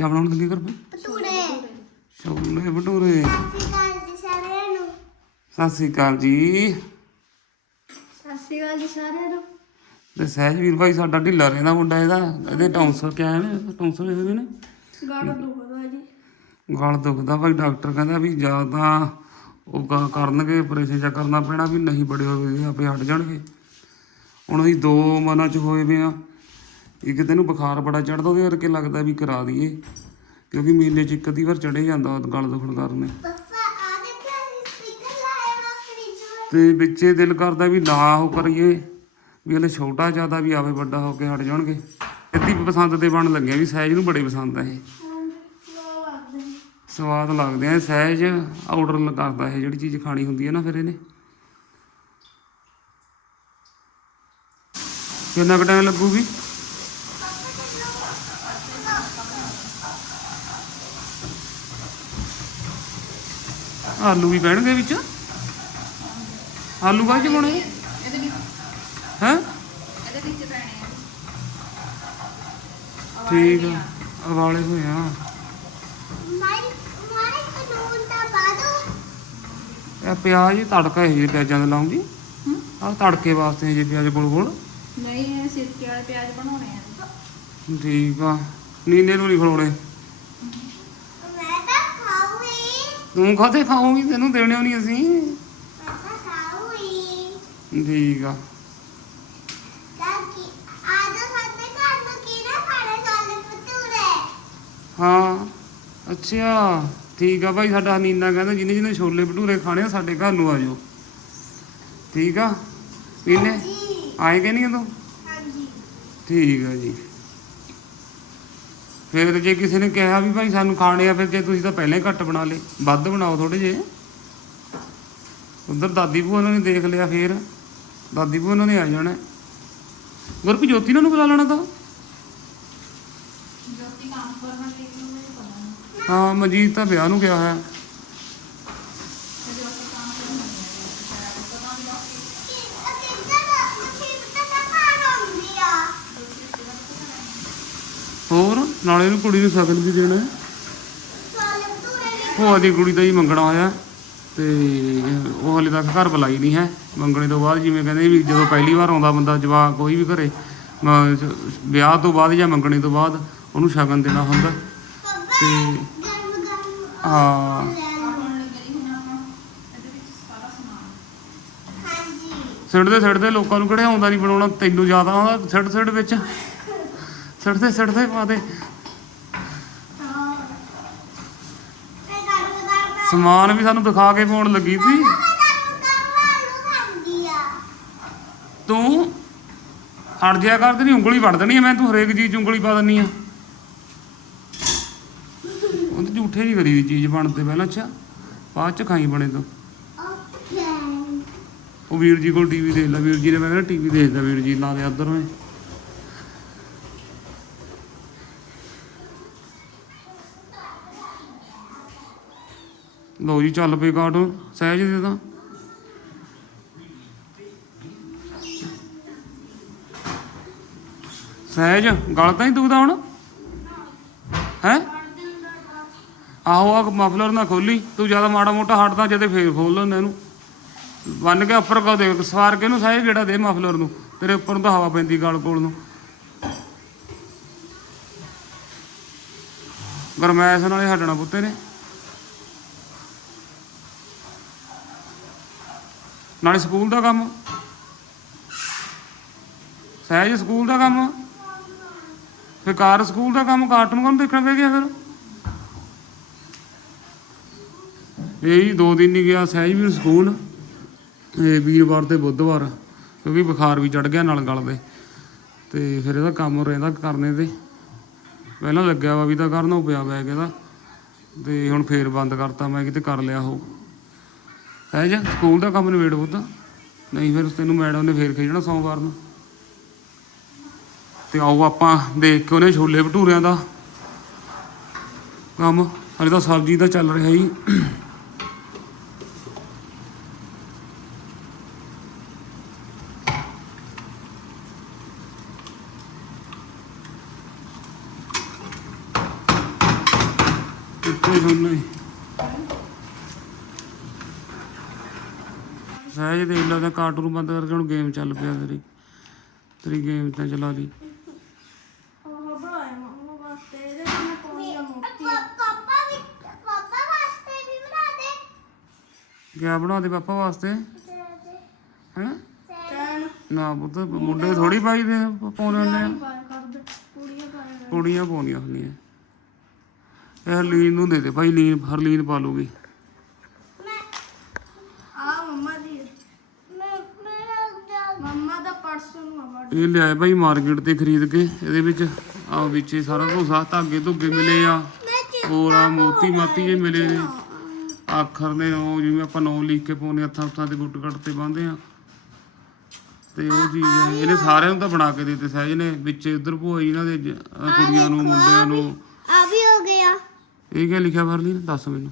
ਕੀ ਬਣਾਉਣ ਲੱਗੀ ਕਰ ਭਟੂਰੇ। ਛੋਲੇ ਭਟੂਰੇ। ਸਤਿ ਸ਼੍ਰੀ ਅਕਾਲ ਜੀ ਸਾਰਿਆਂ ਨੂੰ। ਸਤਿ ਸ੍ਰੀ ਅਕਾਲ ਜੀ। ਸਤਿ ਸ਼੍ਰੀ ਅਕਾਲ ਜੀ ਸਾਰਿਆਂ ਨੂੰ। ਤੇ ਸਹਿਜਵੀਰ ਭਾਈ ਸਾਡਾ ਢਿੱਲਾ ਰਹਿੰਦਾ ਮੁੰਡਾ ਇਹਦਾ। ਇਹਦੇ ਟੌਂਸਲ ਕਿਆ ਨੇ ਟੌਂਸਲ ਹੋਏ ਨੇ? ਗਾੜਾ ਦੁਖਦਾ ਜੀ। ਗਲ ਦੁਖਦਾ ਭਾਈ ਡਾਕਟਰ ਕਹਿੰਦਾ ਵੀ ਜਾਂ ਤਾਂ ਉਹ ਕ- ਕਰਨਗੇ ਆਪਰੇਸ਼ਨ ਜਾਂ ਕਰਨਾ ਪੈਣਾ ਵੀ ਨਹੀਂ ਬੜੇ ਹੋਏ ਆਪੇ ਹਟ ਜਾਣਗੇ। ਹੁਣ ਅਸੀਂ ਦੋ ਮਨਾਂ ਚ ਹੋਏ ਵੇ ਆ। ਇੱਕ ਤੈਨੂੰ ਬੁਖਾਰ ਬੜਾ ਚੜਦਾ ਉਹਦੇ ਕਰਕੇ ਲੱਗਦਾ ਵੀ ਕਰਾ ਦਈਏ। ਕਿਉਂਕਿ ਮਹੀਨੇ ਚ ਇੱਕ ਅੱਧੀ ਵਾਰ ਚੜੇ ਜਾਂਦਾ ਗਲ ਦੁਖਣ ਕਾਰਨ। ਤੇ ਵਿੱਚੇ ਦਿਲ ਕਰਦਾ ਵੀ ਨਾ ਉਹ ਕਰੀਏ ਵੀ ਹਲੇ ਛੋਟਾ ਜ਼ਿਆਦਾ ਵੀ ਆਵੇ ਵੱਡਾ ਹੋ ਕੇ ਹਟ ਜਾਣਗੇ। ਇੱਦੀ ਪਸੰਦ ਤੇ ਬਣ ਲੱਗਿਆ ਵੀ ਸਹਿਜ ਨੂੰ ਬੜੇ ਪਸੰਦ ਆ ਇਹ। ਸਵਾਦ ਲੱਗਦੇ ਆ ਸਹਿਜ ਆਰਡਰ ਕਰਦਾ ਇਹ ਜਿਹੜੀ ਚੀਜ਼ ਖਾਣੀ ਹੁੰਦੀ ਹੈ ਨਾ ਫਿਰ ਇਹਨੇ। ਕਿੰਨਾ ਕੁ ਟਾਈਮ ਲੱਗੂਗੀ? ਆਲੂ ਵੀ ਪੈਣਗੇ ਵਿੱਚ? ਆਲੂ ਬਾਅਦ ਚ ਪਾਉਣੇ? ਇਹਦੇ ਵਿੱਚ ਹੈ? ਇਹਦੇ ਵਿੱਚ ਪੈਣੇ ਆ। ਠੀਕ ਆ ਉਬਾਲੇ ਹੋਏ ਆ। ਮਾਈ ਮਾਈ ਕਾਨੂੰਨ ਦਾ ਬਾਦੋ ਇਹ ਪਿਆਜ਼ ਹੀ ਤੜਕਾ ਇਹ ਪਿਆਜ਼ਾਂ ਦਾ ਲਾਉਂਗੀ। ਆਹ ਤੜਕੇ ਵਾਸਤੇ ਜੇ ਪਿਆਜ਼ ਗੋਲ ਗੋਲ ਨਹੀਂ ਇਹ ਸਿਰਕੇ ਵਾਲੇ ਪਿਆਜ਼ ਬਣਾਉਣੇ ਆ। ਠੀਕ ਆ ਨੀਂਦੇ ਨੂੰ ਨਹੀਂ ਖਲੋਣੇ ਮੈਂ ਤਾਂ ਖਾਊਂਗੀ ਤੂੰ ਖਾਤੇ ਖਾਓਗੀ ਤੈਨੂੰ ਦੇਣੇ ਨਹੀਂ ਅਸੀਂ। ਤਾਂ ਠੀਕ ਆ। ਤਾਂ ਆਜੋ ਹਾਂ ਅੱਛਾ। ਠੀਕ ਆ ਭਾਈ ਸਾਡਾ ਨੀਨਾ ਕਹਿੰਦਾ ਜਿਹਨੇ ਜਿਹਨੇ ਛੋਲੇ ਭਟੂਰੇ ਖਾਣੇ ਆ ਸਾਡੇ ਘਰ ਨੂੰ ਆ ਜਾਓ ਠੀਕ ਆ? ਜੀ ਆਏਗੇ ਨਹੀਂ ਉਦੋਂ? ਹਾਂਜੀ। ਠੀਕ ਆ ਜੀ। ਫਿਰ ਜੇ ਕਿਸੇ ਨੇ ਕਿਹਾ ਵੀ ਭਾਈ ਸਾਨੂੰ ਖਾਣੇ ਆ ਫਿਰ ਜੇ ਤੁਸੀਂ ਤਾਂ ਪਹਿਲਾਂ ਹੀ ਘੱਟ ਬਣਾ ਲੇ ਵੱਧ ਬਣਾਓ ਥੋੜੇ ਜੇ ਉਧਰ ਦਾਦੀ ਭੂਆ ਉਹਨਾਂ ਨੇ ਦੇਖ ਲਿਆ ਫੇਰ। ਦਾਦੀ ਭੂਆ ਉਹਨਾਂ ਨੇ ਆ ਜਾਣਾ। ਗੁਰਪ੍ਰੀਤ ਜੋਤੀ ਨੂੰ ਬੁਲਾ ਲੈਣਾ ਤਾਂ। ਹਾਂ ਮਨਜੀਤ ਤਾਂ ਵਿਆਹ ਨੂੰ ਗਿਆ ਹੈ ਹੋਰ? ਨਾਲੇ ਇਹਨੂੰ ਕੁੜੀ ਨੂੰ ਸ਼ਗਨ ਵੀ ਦੇਣਾ ਹੈ। ਭੂਆ ਦੀ ਕੁੜੀ ਦਾ ਹੀ ਮੰਗਣਾ ਹੋਇਆ। ਤੇ ਉਹ ਹਲੇ ਤੱਕ ਘਰ ਬੁਲਾਈ ਨਹੀਂ ਹੈ। ਮੰਗਣੇ ਤੋਂ ਬਾਅਦ ਜਿਵੇਂ ਕਹਿੰਦੇ ਵੀ ਜਦੋਂ ਪਹਿਲੀ ਵਾਰ ਆਉਂਦਾ ਬੰਦਾ, ਜਵਾਕ ਕੋਈ ਵੀ ਘਰੇ ਵਿਆਹ ਤੋਂ ਬਾਅਦ ਜਾਂ ਮੰਗਣੇ ਤੋਂ ਬਾਅਦ ਉਹਨੂੰ ਸ਼ਗਨ ਦੇਣਾ ਹੁੰਦਾ। ਤੇ ਹਾਂ। ਗਰਮ ਆ ਲੈ ਲਓ। ਸਿੱਟਦੇ ਸਿੱਟਦੇ ਲੋਕਾਂ ਨੂੰ ਕਿਹੜੇ ਆਉਂਦਾ ਨਹੀਂ ਬਣਾਉਣਾ। ਤੈਨੂੰ ਜ਼ਿਆਦਾ ਆਉਂਦਾ ਸਿੱਟ ਸਿੱਟ ਵਿੱਚ। ਸਿੱਟਦੇ ਸਿੱਟਦੇ ਪਾ ਦੇ। ਤੇ ਸਮਾਨ ਵੀ ਸਾਨੂੰ ਦਿਖਾ ਕੇ ਪਾਉਣ ਲੱਗੀ ਸੀ। ਮੈਂ ਤੂੰ ਹਟ ਜਿਆ ਕਰ ਤੇਰੀ ਉਂਗਲੀ ਵੜ ਦੇਣੀ ਮੈਂ ਤੂੰ ਹਰੇਕ ਚੀਜ਼ 'ਚ ਉਂਗਲੀ ਪਾ ਦਿੰਨੀ ਆ। ਉਹ ਤੇ ਝੂਠੇ ਜੀ ਕਰੀ ਦੀ ਚੀਜ਼ ਬਣਦੇ ਪਹਿਲਾਂ ਅੱਛਾ। ਬਾਅਦ ਚ ਖਾਈ ਬਣੇ ਤੋਂ। ਉਹ ਵੀਰ ਜੀ ਕੋਲ ਟੀਵੀ ਦੇਖ ਲੈ ਵੀਰ ਜੀ ਨੇ ਮੈਂ ਕਹਿੰਦਾ ਟੀਵੀ ਦੇਖਦਾ ਵੀਰ ਜੀ ਲਾ ਦੇ ਉਧਰ ਹੋਏ ਲਓ ਜੀ, ਚੱਲ ਪਏ ਕਾਰਟੂਨ ਸਹਿਜ ਦੇ। ਤਾਂ ਸਹਿਜ, ਗਲ ਤਾਂ ਹੀ ਦੁਖਦਾ ਹੁਣ? ਹੈ? ਆਹੋ ਆ ਮਫਲਰ ਨਾ ਖੋਲੀ। ਤੂੰ ਜ਼ਿਆਦਾ ਮਾੜਾ ਮੋਟਾ ਹਟਦਾ, ਜਦੇ ਫੇਰ ਖੋਲ ਲੈਂਦਾ ਇਹਨੂੰ। ਬੰਨ ਕੇ ਉੱਪਰ ਕੋ ਦੇ ਸਵਾਰ ਕੇ ਇਹਨੂੰ ਸਹਿਜ ਜਿਹੜਾ ਦੇ ਮਫਲਰ ਨੂੰ। ਤੇਰੇ ਉੱਪਰ ਨੂੰ ਤਾਂ ਹਵਾ ਪੈਂਦੀ ਗਲ ਕੋਲ ਨੂੰ। ਗਰਮੈਸ਼ ਨਾਲੇ ਹਟਣਾ ਪੁੱਤੇ ਨੇ। ਨਾਲੇ ਸਕੂਲ ਦਾ ਕੰਮ? ਸਹਿਜ ਸਕੂਲ ਦਾ ਕੰਮ? ਫਿਰ ਕਾਰ ਸਕੂਲ ਦਾ ਕੰਮ, ਕਾਰਟੂਨ ਕੰਮ ਦੇਖਣ ਪੈ ਗਿਆ ਫਿਰ? ਇਹ ਹੀ ਦੋ ਦਿਨ ਨਹੀਂ ਗਿਆ ਸਹਿਜ ਵੀ ਸਕੂਲ, ਇਹ ਵੀਰਵਾਰ ਤੇ ਬੁੱਧਵਾਰ, ਕਿਉਂਕਿ ਬੁਖਾਰ ਵੀ ਚੜ ਗਿਆ ਨਾਲ ਗਲ ਦੇ ਤੇ ਫਿਰ ਇਹਦਾ ਕੰਮ ਰਹਿੰਦਾ ਕਰਨੇ ਤੇ। ਪਹਿਲਾਂ ਲੱਗਿਆ ਵਾ ਵੀ ਤਾਂ ਕਰਨਾ ਉਹ ਪਿਆ ਬੈਗ ਇਹਦਾ। ਤੇ ਹੁਣ ਫੇਰ ਬੰਦ ਕਰਤਾ, ਮੈਂ ਕਿਤੇ ਕਰ ਲਿਆ ਉਹ ਹੈ ਜੀ, ਸਕੂਲ ਦਾ ਕੰਮ ਨਿਬੇੜ ਬੁੱਧ। ਨਹੀਂ ਫਿਰ ਤੈਨੂੰ ਮੈਡਮ ਨੇ ਫੇਰ ਖੇਡਣਾ ਸੋਮਵਾਰ ਨੂੰ। ਤੇ ਆਓ ਆਪਾਂ ਦੇਖ ਕੇ ਉਹਨੇ ਛੋਲੇ ਭਟੂਰਿਆਂ ਦਾ ਕੰਮ। ਹਲੇ ਤਾਂ ਸਬਜ਼ੀ ਦਾ ਚੱਲ ਰਿਹਾ ਜੀ। ਸਹਿਜ ਕਾਰਟੂਨ ਬੰਦ ਕਰਕੇ ਹੁਣ ਗੇਮ ਚੱਲ ਪਿਆ ਤੇਰੀ। ਤੇਰੀ ਗੇਮ ਤਾਂ ਚਲਾ ਲਈ। ਉਹ ਬਣਾ ਦੇ ਕਿਆ ਬਣਾ ਦੇ ਪਾਪਾ ਵਾਸਤੇ? ਹੈ? ਨਾ ਪੁੱਤ, ਮੁੰਡੇ ਥੋੜੀ ਪਾਈ ਦੇ ਪਾਉਣੇ ਹੁੰਦੇ ਆ। ਕੁੜੀਆਂ ਪਾਇਆ ਪਾਉਂਦੀਆਂ ਹੁੰਦੀਆਂ। ਇਹ ਹਰਲੀਨ ਨੂੰ ਦੇ ਦੇ ਭਾਈ, ਲੀਨ ਹਰਲੀਨ ਪਾ ਲੂਗੀ ਆ ਮੰਮਾ ਦੀ ਮੈਂ ਮੇਰਾ ਜੱਗ ਮੰਮਾ ਦਾ ਪਰਸ ਨੂੰ ਆ ਇਹ ਲਿਆਏ ਭਾਈ ਮਾਰਕੀਟ ਤੇ ਖਰੀਦ ਕੇ ਇਹਦੇ ਵਿੱਚ ਆ ਵਿੱਚ ਹੀ ਸਾਰਾ ਆ ਧਾਗੇ ਧੁੱਗੇ ਮਿਲੇ ਆ ਹੋਰ ਆ ਮੋਤੀ ਮਾਤੀ ਜੇ ਮਿਲੇ ਨੇ। ਆਖਰ ਨੇ ਉਹ ਜਿਵੇਂ ਆਪਾਂ ਨੌ ਲਿਖ ਕੇ ਪਾਉਂਦੇ ਹੱਥਾਂ ਹੱਥਾਂ ਤੇ ਗੁੱਟ ਕੱਟ ਤੇ ਬੰਨ੍ਹਦੇ ਆ ਤੇ ਉਹ ਚੀਜ਼ ਹੈ ਇਹਨੇ ਸਾਰਿਆਂ ਨੂੰ ਤਾਂ ਬਣਾ ਕੇ ਦਿੱਤੇ ਸਹਿਜ ਨੇ ਵਿੱਚ ਉਧਰ ਭੋਈ ਇਹਨਾਂ ਦੇ ਜ- ਕੁੜੀਆਂ ਨੂੰ ਮੁੰਡਿਆਂ ਨੂੰ। ਆ ਵੀ ਹੋ ਗਿਆ। ਇਹ ਕੀ ਲਿਖਿਆ ਵਰਲੀ ਦੱਸ ਮੈਨੂੰ।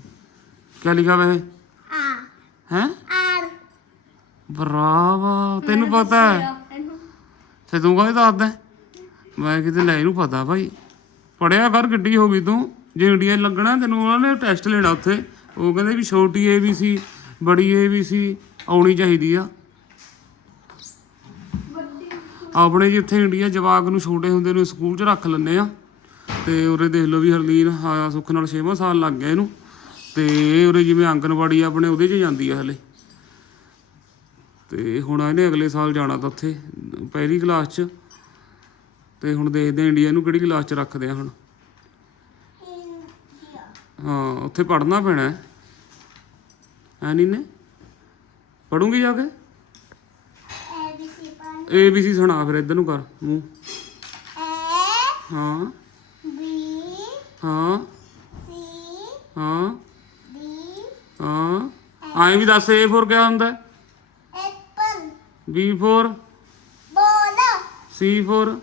ਕੀ ਲਿਖਿਆ ਵਾ ਇਹ ਆ ਹੈ? ਆਰ ਬਰਾਵਾ ਤੈਨੂੰ ਪਤਾ ਹੈ? ਤੇ ਤੂੰ ਕਹਿੰਦਾ ਦੱਸਦਾ ਮੈਂ ਕਿਤੇ ਲੈ ਇਹਨੂੰ ਪਤਾ ਭਾਈ ਪੜਿਆ ਕਰ ਗੱਡੀ ਹੋ ਗਈ ਤੂੰ। ਜੇ ਇੰਡੀਆ ਲੱਗਣਾ ਤੈਨੂੰ ਉਹਨਾਂ ਨੇ ਟੈਸਟ ਲੈਣਾ ਉੱਥੇ। ਉਹ ਕਹਿੰਦੇ ਵੀ ਛੋਟੀ ਏ ਵੀ ਸੀ ਬੜੀ ਏ ਵੀ ਸੀ ਆਉਣੀ ਚਾਹੀਦੀ ਆ। ਆਪਣੇ ਜਿੱਥੇ ਇੰਡੀਆ ਜਵਾਕ ਨੂੰ ਛੋਟੇ ਹੁੰਦੇ ਨੂੰ ਸਕੂਲ 'ਚ ਰੱਖ ਲੈਂਦੇ ਆ। ਤੇ ਉਰੇ ਦੇਖ ਲਓ ਵੀ ਹਰਲੀਨ ਸੁੱਖ ਨਾਲ 6ਵਾਂ ਸਾਲ ਲੱਗ ਗਿਆ ਇਹਨੂੰ। ਤੇ ਇਹ ਉਰੇ ਜਿਵੇਂ ਆਂਗਨਵਾੜੀ ਆਪਣੇ ਉਹਦੇ 'ਚ ਜਾਂਦੀ ਆ ਹਲੇ। ਤੇ ਹੁਣ ਇਹਨੇ ਅਗਲੇ ਸਾਲ ਜਾਣਾ ਤਾਂ ਉੱਥੇ, ਪਹਿਲੀ ਕਲਾਸ 'ਚ। ਤੇ ਹੁਣ ਦੇਖਦੇ ਹਾਂ ਇੰਡੀਆ ਨੂੰ ਕਿਹੜੀ ਕਲਾਸ 'ਚ ਰੱਖਦੇ ਆ ਹੁਣ। ਹਾਂ, ਉੱਥੇ ਪੜ੍ਹਨਾ ਪੈਣਾ ਹੈ। ਹੈ ਨੀ ਨੇ ਪੜੂੰਗੀ ਜਾ ਕੇ? ਏ ਬੀ ਸੀ ਸੁਣਾ ਫਿਰ ਇੱਧਰ ਨੂੰ ਕਰ, ਮੂੰਹ। ਹਾਂ। ਬੀ ਹਾਂ। ਸੀ ਹਾਂ। ਹਾਂ। ਆਏ ਵੀ ਦੱਸ ਏ ਫੋਰ ਕਿਆ ਹੁੰਦਾ apple B for ball C for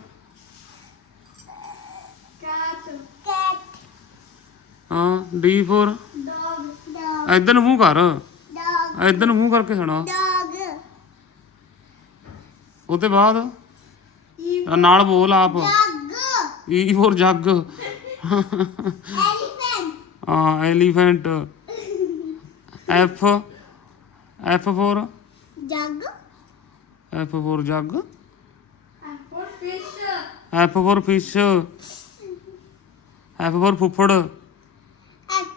cat cat ਹਾਂ ਡੀ ਫੋਰ ਡੌਗ ਡੌਗ ਇੱਧਰ ਨੂੰ ਮੂੰਹ ਕਰ। ਇੱਧਰ ਨੂੰ ਮੂੰਹ ਕਰਕੇ ਸੁਣਾ ਡੌਗ ਉਹ ਤੇ ਬਾਅਦ ਆ ਨਾਲ ਬੋਲ ਆਪ। Jug E for jug. Elephant ਹਾਂ ਐਲੀਫੈਂਟ ਐਫ ਐਫ ਫੋਰ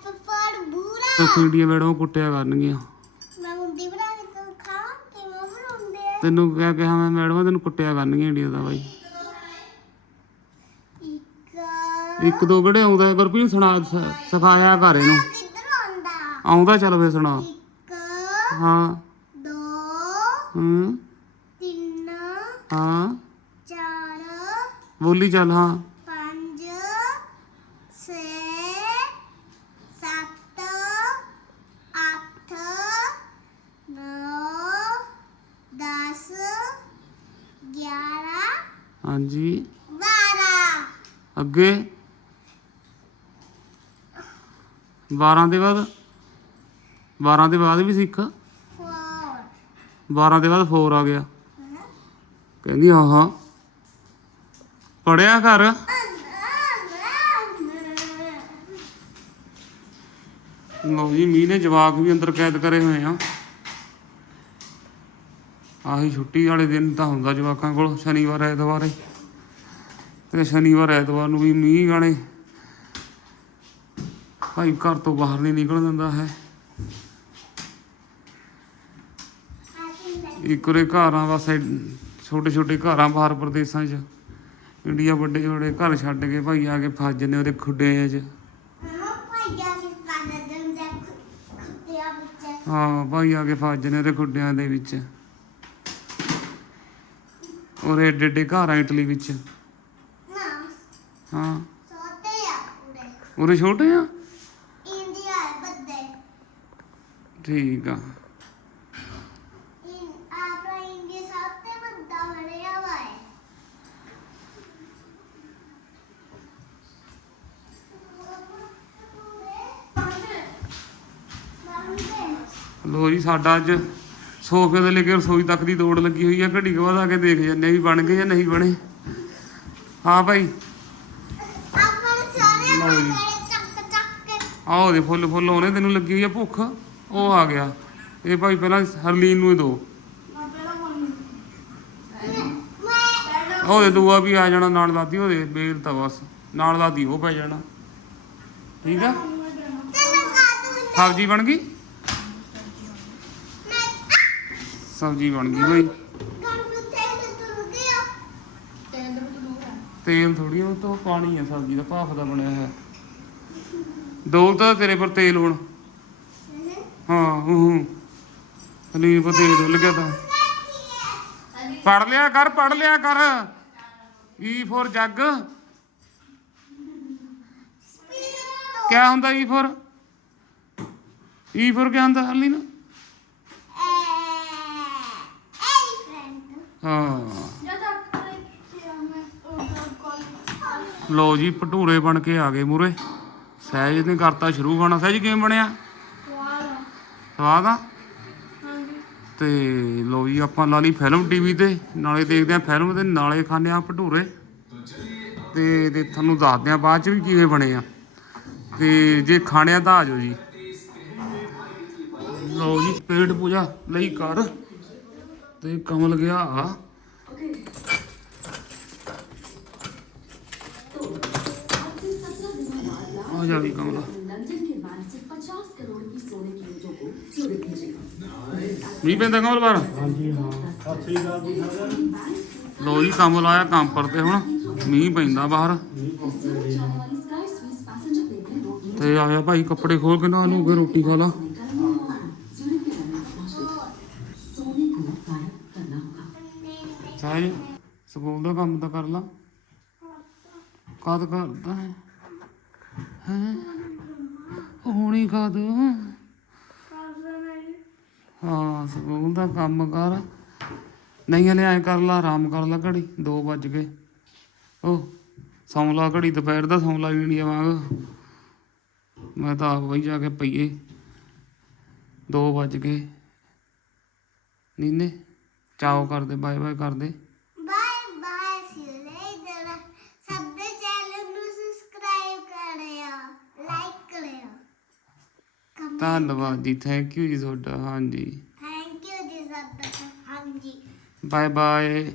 ਫੁੱਫੜ ਬੂਰਾ ਤੇ ਮੈਡਮ ਕੁੱਟਿਆ ਕਰਨਗੀਆਂ। ਮੈਂ ਮੁੰਡੀ ਬਣਾ ਕੇ ਤੂੰ ਖਾ ਕਿਵੇਂ ਬਣਾਉਂਦੇ ਆ। ਤੈਨੂੰ ਕਿਹਾ ਕਿਹਾ ਮੈਂ ਮੈਡਮ ਤੈਨੂੰ ਕੁੱਟਿਆ ਕਰਨਗੀਆਂ ਇੰਡੀਆ ਦਾ ਬਾਈ। ਇੱਕ। ਦੋ ਕਿਹੜੇ ਆਉਂਦਾ ਗੁਰਪ੍ਰੀਤ ਸੁਣਾ ਸਿਖਾਇਆ ਘਰ ਇਹਨੂੰ। ਕਿੱਧਰ ਆਉਂਦਾ? ਆਉਂਦਾ ਚੱਲ ਫੇਰ ਸੁਣਾ। ਇੱਕ। ਹਾਂ। ਦੋ। ਹੂੰ। ਤਿੰਨ ਹਾਂ। ਚਾਰ। ਬੋਲੀ ਚੱਲ ਹਾਂ। ਪੰਜ। ਛੇ। ਸੱਤ। ਅੱਠ। ਨੌ। ਦਸ। ਗਿਆਰਾਂ। ਹਾਂਜੀ। ਬਾਰਾਂ। ਅੱਗੇ। 12 ਦੇ ਬਾਅਦ? 12 ਦੇ ਬਾਅਦ ਵੀ ਸਿੱਖ। ਫੋਰ। 12 ਦੇ ਬਾਅਦ 4 ਆ ਗਿਆ। ਕਹਿੰਦੀ, ਹਾਂ ਪੜਿਆ ਕਰ। ਲਓ ਜੀ, ਮੀਂਹ ਨੇ ਜਵਾਕ ਵੀ ਅੰਦਰ ਕੈਦ ਕਰੇ ਹੋਏ ਆ। ਆਹੀ ਛੁੱਟੀ ਵਾਲੇ ਦਿਨ ਤਾਂ ਹੁੰਦਾ ਜਵਾਕਾਂ ਕੋਲ, ਸ਼ਨੀਵਾਰ, ਐਤਵਾਰੇ ਤੇ ਸ਼ਨੀਵਾਰ, ਐਤਵਾਰ ਨੂੰ ਵੀ ਮੀਂਹ ਗਾਣੇ ਭਾਈ, ਘਰ ਤੋਂ ਬਾਹਰ ਨਹੀਂ ਨਿਕਲ ਦਿੰਦਾ ਹੈ। ਇੱਕ ਉਰੇ ਘਰਾਂ ਵਾਸਤੇ ਛੋਟੇ ਛੋਟੇ ਘਰਾਂ ਬਾਹਰ ਪ੍ਰਦੇਸ਼ਾਂ 'ਚ। ਇੰਡੀਆ ਵੱਡੇ ਵੱਡੇ ਘਰ ਛੱਡ ਕੇ ਭਾਈ ਆ ਕੇ ਫਸ ਜੰਨੇ ਉਹਦੇ ਖੁੱਡਿਆਂ 'ਚ। ਹਾਂ ਭਾਈ ਆ ਕੇ ਫਸ ਜੰਨੇ ਉਹਦੇ ਖੁੱਡਿਆਂ ਦੇ ਵਿੱਚ। ਔਰ ਏਡੇ ਏਡੇ ਘਰ ਆ ਇਟਲੀ ਵਿੱਚ। ਹਾਂ। ਉਰੇ ਛੋਟੇ ਆ? ਠੀਕ ਆ। ਲੋ ਸਾਡਾ ਅੱਜ ਸੋਫੇ ਤੋਂ ਲੈ ਕੇ ਰਸੋਈ ਤੱਕ ਦੀ ਦੌੜ ਲੱਗੀ ਹੋਈ ਆ, ਘੜੀ ਕੁ ਬਾਅਦ ਆ ਕੇ ਦੇਖ ਜਾਂਦੇ ਵੀ ਬਣ ਗਏ ਜਾਂ ਨਹੀਂ ਬਣੇ। ਹਾਂ ਭਾਈ। ਲਓ ਜੀ। ਆਹ ਉਹਦੇ ਫੁੱਲ ਫੁੱਲ ਆਉਣੇ, ਤੈਨੂੰ ਲੱਗੀ ਹੋਈ ਆ ਭੁੱਖ? ਉਹ ਆ ਗਿਆ। ਇਹ ਭਾਈ ਪਹਿਲਾਂ ਹਰਲੀਨ ਨੂੰ ਹੀ ਦੋ। ਉਹਦੇ ਦੂਆ ਵੀ ਆ ਜਾਣਾ, ਨਾਲ ਦਾਦੀ ਉਹਦੇ, ਬੇਲ ਤਾਂ ਬਸ। ਨਾਲ ਦਾਦੀ ਉਹ ਪੈ ਜਾਣਾ। ਠੀਕ ਆ? ਸਬਜ਼ੀ ਬਣ ਗਈ ਮੈਂ ਸਬਜ਼ੀ ਬਣ ਗਈ ਭਾਈ ਤੇਲ ਥੋੜੀ ਉਹ ਤੋਂ ਪਾਣੀ ਆ ਸਬਜ਼ੀ ਦਾ, ਭਾਫ ਦਾ ਬਣਿਆ ਹੈ ਦੋ ਤਾਂ ਤੇਰੇ ਪਰ ਤੇਲ ਹੁਣ। ਹਾਂ, ਹੂੰ ਹੂੰ। ਪਰ ਤੇਲ ਡੁੱਲ ਗਿਆ ਤਾਂ। ਪੜ ਲਿਆ ਕਰ ਪੜ ਲਿਆ ਕਰ। ਈ ਫੋਰ ਜੱਗ ਕਿਆ ਹੁੰਦਾ ਈ ਫੋਰ ਈ ਫੋਰ ਕਿਆ ਹੁੰਦਾ, ਹਰਲੀਨ? ਐਲੀਫੈਂਟ ਹਾਂ। ਲੋ ਜੀ ਭਟੂਰੇ ਬਣ ਕੇ ਆ ਗਏ ਮੂਰੇ ਸਹਿਜ ਨੇ ਕਰਤਾ ਸ਼ੁਰੂ ਖਾਣਾ। ਸਹਿਜ ਕਿਵੇਂ ਬਣਿਆ? ਸਵਾਦ ਆ। ਤੇ ਲੋ ਜੀ ਆਪਾਂ ਲਾ ਲਈ ਫਿਲਮ ਟੀਵੀ ਤੇ। ਨਾਲੇ ਦੇਖਦੇ ਆ ਫਿਲਮ ਤੇ ਨਾਲੇ ਖਾਂਦੇ ਆ ਭਟੂਰੇ। ਤੇ ਤੇ ਤੁਹਾਨੂੰ ਦੱਸਦੇ ਆ ਬਾਅਦ ਚ ਵੀ ਕਿਵੇਂ ਬਣੇ ਆ। ਤੇ ਜੇ ਖਾਣੇ ਆ ਤਾਂ ਆ ਜਾਓ ਜੀ। ਲੋ ਜੀ ਪੇਟ ਪੂਜਾ ਲਈ ਕਰ। ਤੇ ਕਮਲ ਗਿਆ ਆ। ਆ ਜਾ ਵੀ ਕਮਲਾ। ਵੀ ਪੈਂਦਾ ਕਮਲ ਬਾਰ ਹਾਂਜੀ ਹਾਂ। ਸਤਿ ਸ੍ਰੀ ਅਕਾਲ ਜੀ ਸਾਰਿਆਂ ਲੋ ਜੀ ਕਮਲ ਆਇਆ ਕੰਮ ਪਰ ਹੁਣ ਮੀਂਹ ਪੈਂਦਾ ਬਾਹਰ। ਤੇ ਆਇਆ ਭਾਈ ਕੱਪੜੇ ਖੋਲ ਕੇ ਨਾ ਨੂੰ ਰੋਟੀ ਖਾ ਲਾ। ਸਾਹਿਲ ਸਕੂਲ ਦਾ ਕੰਮ ਤਾਂ ਕਰ ਲਾ। ਕਦ ਕਰਦਾ ਹੈ। ਹੈ? ਹੁਣੀ ਕਦ ਹਾਂ, ਸਕੂਲ ਦਾ ਕੰਮ ਕਰ। ਨਹੀਂ ਹਲੇ ਐ ਕਰ ਲਾ, ਆਰਾਮ ਕਰ ਲਾ ਘੜੀ 2 ਵੱਜ ਗਏ। ਉਹ ਸੌਂ ਲਾ ਘੜੀ, ਦੁਪਹਿਰ ਦਾ ਸੌਂ ਲਾ ਇੰਡੀਆ ਵਾਂਗ। ਮੈਂ ਤਾਂ ਆਪ ਵਈ ਜਾ ਕੇ ਪਈਏ। 2 ਵੱਜ ਗਏ। ਨੀਨੇ। ਚਾਓ ਕਰਦੇ ਬਾਏ ਬਾਏ ਕਰਦੇ। Bye bye see you later. ਸਭ ਦੇ ਚੈਨਲ ਨੂੰ ਸਬਸਕ੍ਰਾਈਬ ਕਰਿਓ ਲਾਈਕ ਕਰਿਓ। ਕਮੈਂਟ ਧੰਨਵਾਦ ਜੀ ਥੈਂਕ ਯੂ ਜੀ ਤੁਹਾਡਾ ਹਾਂਜੀ। ਥੈਂਕ ਯੂ ਜੀ ਦਾ ਹਾਂਜੀ। Bye bye.